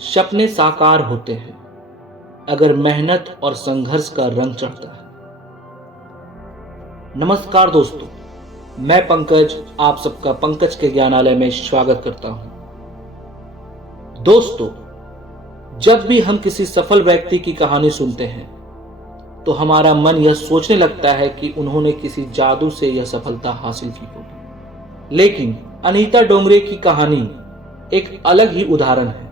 सपने साकार होते हैं अगर मेहनत और संघर्ष का रंग चढ़ता है। नमस्कार दोस्तों, मैं पंकज आप सबका पंकज के ज्ञानालय में स्वागत करता हूं। दोस्तों, जब भी हम किसी सफल व्यक्ति की कहानी सुनते हैं तो हमारा मन यह सोचने लगता है कि उन्होंने किसी जादू से यह सफलता हासिल की होगी। लेकिन अनीता डोंगरे की कहानी एक अलग ही उदाहरण है।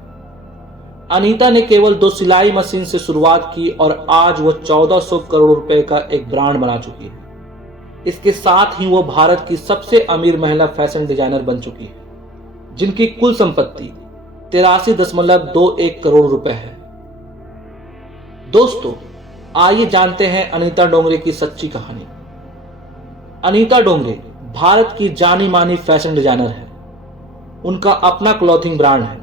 अनीता ने केवल 2 सिलाई मशीन से शुरुआत की और आज वह 1400 करोड़ रुपए का एक ब्रांड बना चुकी है। इसके साथ ही वो भारत की सबसे अमीर महिला फैशन डिजाइनर बन चुकी है, जिनकी कुल संपत्ति 83.21 करोड़ रुपए है। दोस्तों, आइए जानते हैं अनीता डोंगरे की सच्ची कहानी। अनीता डोंगरे भारत की जानी मानी फैशन डिजाइनर है। उनका अपना क्लॉथिंग ब्रांड है,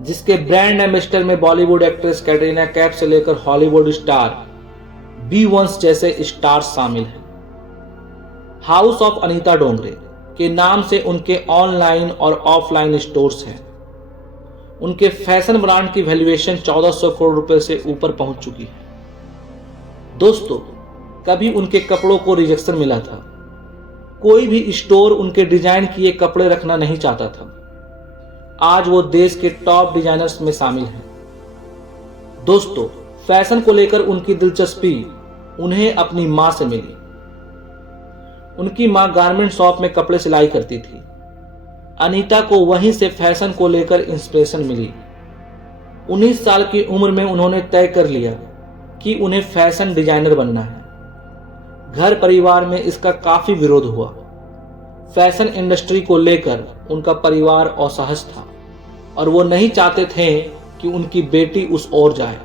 जिसके ब्रांड एम्बेसडर में बॉलीवुड एक्ट्रेस कैटरीना कैफ से लेकर हॉलीवुड स्टार बी वंश जैसे स्टार शामिल हैं। हाउस ऑफ अनीता डोंगरे के नाम से उनके ऑनलाइन और ऑफलाइन स्टोर्स हैं। उनके फैशन ब्रांड की वैल्यूएशन 1400 करोड़ रुपए से ऊपर पहुंच चुकी है। दोस्तों, कभी उनके कपड़ों को रिजेक्शन मिला था। कोई भी स्टोर उनके डिजाइन किए कपड़े रखना नहीं चाहता था। आज वो देश के टॉप डिजाइनर्स में शामिल हैं। दोस्तों, फैशन को लेकर उनकी दिलचस्पी उन्हें अपनी मां से मिली। उनकी मां गारमेंट शॉप में कपड़े सिलाई करती थी। अनीता को वहीं से फैशन को लेकर इंस्पिरेशन मिली। 19 साल की उम्र में उन्होंने तय कर लिया कि उन्हें फैशन डिजाइनर बनना है। घर परिवार में इसका काफी विरोध हुआ। फैशन इंडस्ट्री को लेकर उनका परिवार असहज था और वो नहीं चाहते थे कि उनकी बेटी उस ओर जाए।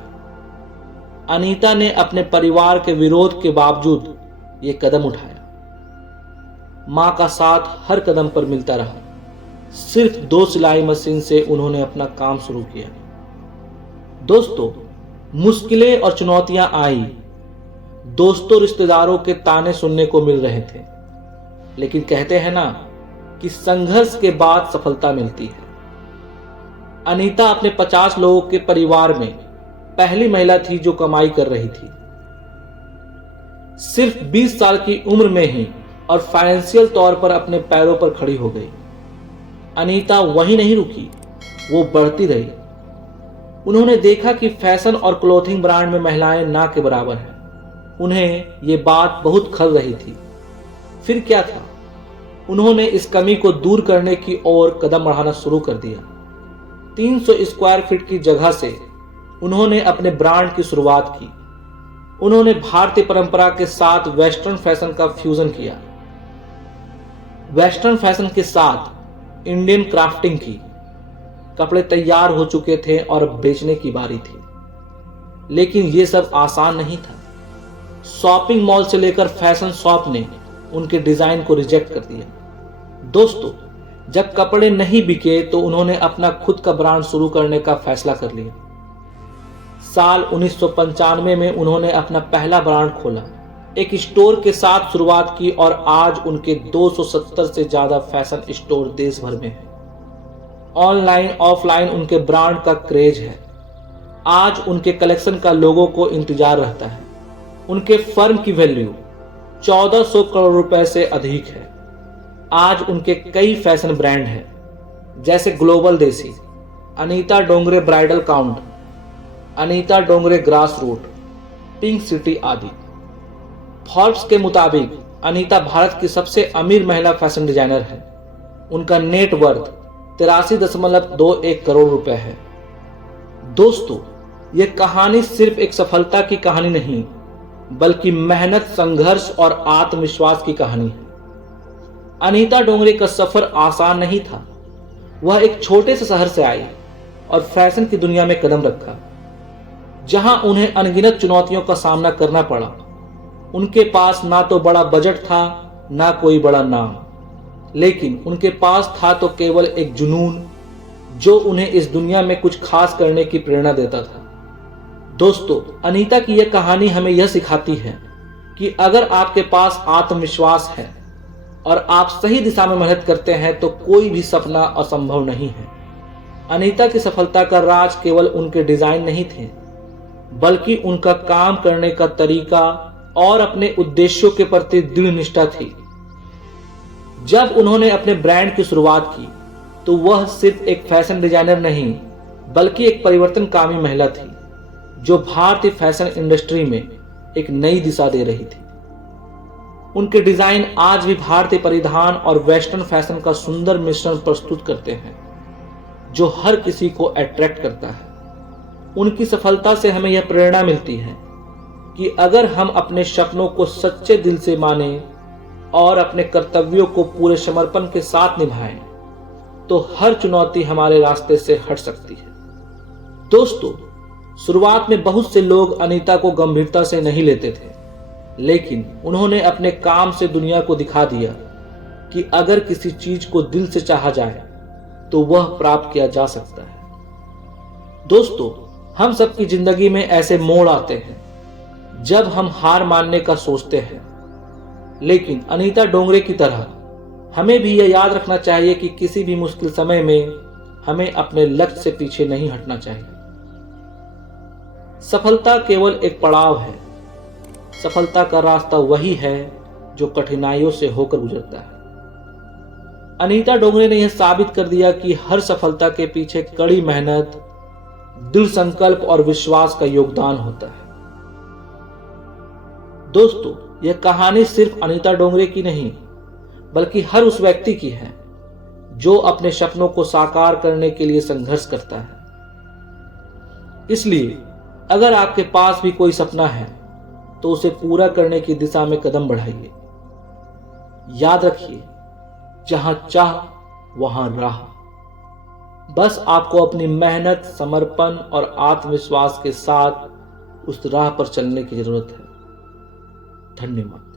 अनीता ने अपने परिवार के विरोध के बावजूद ये कदम उठाया। मां का साथ हर कदम पर मिलता रहा। सिर्फ 2 सिलाई मशीन से उन्होंने अपना काम शुरू किया। दोस्तों, मुश्किलें और चुनौतियां आई। दोस्तों, रिश्तेदारों के ताने सुनने को मिल रहे थे, लेकिन कहते हैं ना कि संघर्ष के बाद सफलता मिलती है। अनीता अपने 50 लोगों के परिवार में पहली महिला थी जो कमाई कर रही थी। सिर्फ 20 साल की उम्र में ही और फाइनेंशियल तौर पर अपने पैरों पर खड़ी हो गई। अनीता वहीं नहीं रुकी, वो बढ़ती रही। उन्होंने देखा कि फैशन और क्लोथिंग ब्रांड में महिलाएं ना के बराबर हैं। उन्हें ये बात बहुत खल रही थी। फिर क्या था? उन्होंने इस कमी को दूर करने की ओर कदम बढ़ाना शुरू कर दिया। 300 स्क्वायर फीट की जगह से उन्होंने अपने ब्रांड की शुरुआत की। उन्होंने भारतीय परंपरा के साथ वेस्टर्न फैशन का फ्यूजन किया। वेस्टर्न फैशन के साथ इंडियन क्राफ्टिंग की। कपड़े तैयार हो चुके थे और बेचने की बारी थी। लेकिन यह सब आसान नहीं था। शॉपिंग मॉल से लेकर फैशन शॉप ने उनके डिजाइन को रिजेक्ट कर दिया। दोस्तों, जब कपड़े नहीं बिके तो उन्होंने अपना खुद का ब्रांड शुरू करने का फैसला कर लिया। साल 1995 में उन्होंने अपना पहला ब्रांड खोला। एक स्टोर के साथ शुरुआत की और आज उनके 270 से ज्यादा फैशन स्टोर देश भर में हैं। ऑनलाइन ऑफलाइन उनके ब्रांड का क्रेज है। आज उनके कलेक्शन का लोगों को इंतजार रहता है। उनके फर्म की वैल्यू 1400 करोड़ रुपए से अधिक है। आज उनके कई फैशन ब्रांड हैं, जैसे ग्लोबल देसी, अनीता डोंगरे ब्राइडल काउंट, Anita Dongre grass root, pink city आदि। फॉर्ब्स के मुताबिक अनीता भारत की सबसे अमीर महिला फैशन डिजाइनर है। उनका नेट वर्थ 83.21 करोड़ रुपए है। दोस्तों, यह कहानी सिर्फ एक सफलता की कहानी नहीं, बल्कि मेहनत, संघर्ष और आत्मविश्वास की कहानी है। अनीता डोंगरे का सफर आसान नहीं था। वह एक छोटे से शहर से आई और फैशन की दुनिया में कदम रखा, जहां उन्हें अनगिनत चुनौतियों का सामना करना पड़ा। उनके पास ना तो बड़ा बजट था, ना कोई बड़ा नाम, लेकिन उनके पास था तो केवल एक जुनून जो उन्हें इस दुनिया में कुछ खास करने की प्रेरणा देता था। दोस्तों, अनीता की यह कहानी हमें यह सिखाती है कि अगर आपके पास आत्मविश्वास है और आप सही दिशा में मेहनत करते हैं तो कोई भी सपना असंभव नहीं है। अनीता की सफलता का राज केवल उनके डिजाइन नहीं थे, बल्कि उनका काम करने का तरीका और अपने उद्देश्यों के प्रति दृढ़ निष्ठा थी। जब उन्होंने अपने ब्रांड की शुरुआत की तो वह सिर्फ एक फैशन डिजाइनर नहीं, बल्कि एक परिवर्तनकामी महिला थी जो भारतीय फैशन इंडस्ट्री में एक नई दिशा दे रही थी। उनके डिजाइन आज भी भारतीय परिधान और वेस्टर्न फैशन का सुंदर मिश्रण प्रस्तुत करते हैं जो हर किसी को अट्रैक्ट करता है। उनकी सफलता से हमें यह प्रेरणा मिलती है कि अगर हम अपने सपनों को सच्चे दिल से माने और अपने कर्तव्यों को पूरे समर्पण के साथ निभाएं, तो हर चुनौती हमारे रास्ते से हट सकती है। दोस्तों, शुरुआत में बहुत से लोग अनीता को गंभीरता से नहीं लेते थे, लेकिन उन्होंने अपने काम से दुनिया को दिखा दिया कि अगर किसी चीज को दिल से चाहा जाए तो वह प्राप्त किया जा सकता है। दोस्तों, हम सबकी जिंदगी में ऐसे मोड़ आते हैं जब हम हार मानने का सोचते हैं, लेकिन अनीता डोंगरे की तरह हमें भी यह याद रखना चाहिए कि किसी भी मुश्किल समय में हमें अपने लक्ष्य से पीछे नहीं हटना चाहिए। सफलता केवल एक पड़ाव है, सफलता का रास्ता वही है जो कठिनाइयों से होकर गुजरता है। अनीता डोंगरे ने यह साबित कर दिया कि हर सफलता के पीछे कड़ी मेहनत, दृढ़ संकल्प और विश्वास का योगदान होता है। दोस्तों, यह कहानी सिर्फ अनीता डोंगरे की नहीं, बल्कि हर उस व्यक्ति की है जो अपने सपनों को साकार करने के लिए संघर्ष करता है। इसलिए अगर आपके पास भी कोई सपना है तो उसे पूरा करने की दिशा में कदम बढ़ाइए। याद रखिए, जहां चाह वहां राह। बस आपको अपनी मेहनत, समर्पण और आत्मविश्वास के साथ उस राह पर चलने की जरूरत है। धन्यवाद।